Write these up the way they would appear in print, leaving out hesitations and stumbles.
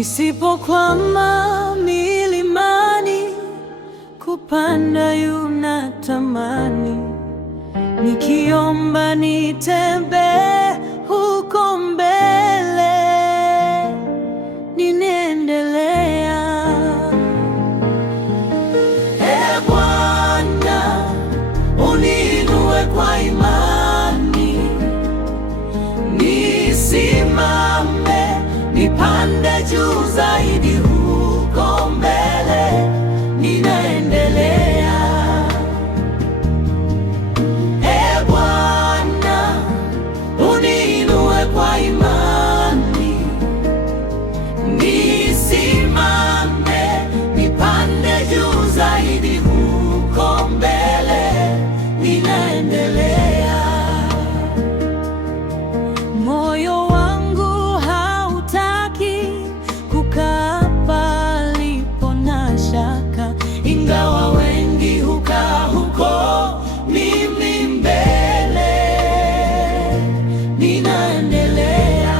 Nisipokwama milimani, kupanda yunatamani, nikiomba nitembee huko mbele, ninaendelea. Ee Bwana, uniinue kwa imani, nisimame, nipande juu zaidi huko mbele, ninaendelea. Ee Bwana, uniinue kwa imani, nisimame, nipande juu zaidi huko mbele, ninaendelea. Moyo wangu hautaki kukaa palipo na shaka, ingawa wengi hukaa huko, mimi mbele, ninaendelea.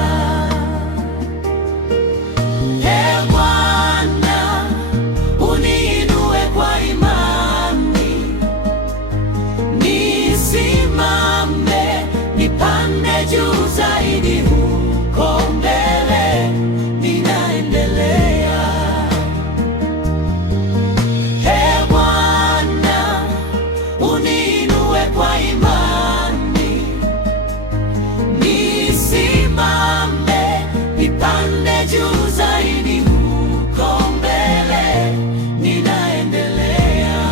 Ee Bwana, uniinue kwa imani, nisimame, nipande juu zaidi huko mbele, ninaendelea. Ee Bwana, uniinue kwa imani, nisimame, nipande juu zaidi huko mbele, ninaendelea.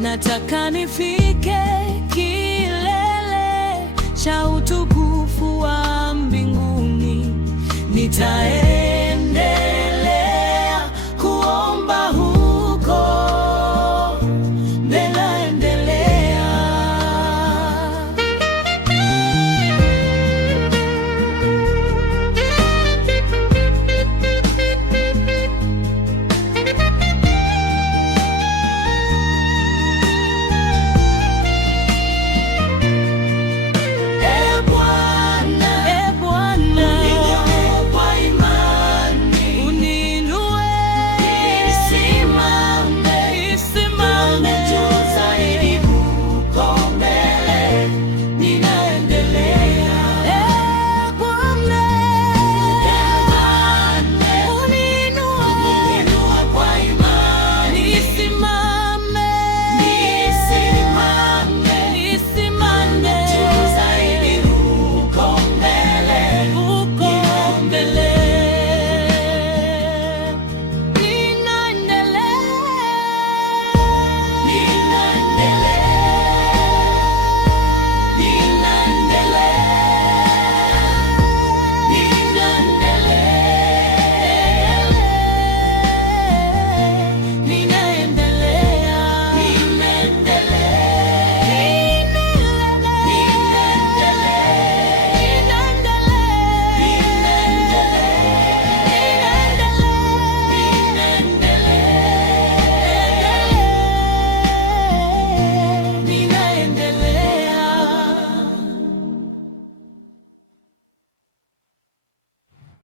Nataka nifike kilele cha utukufu wa mbinguni, nitaenda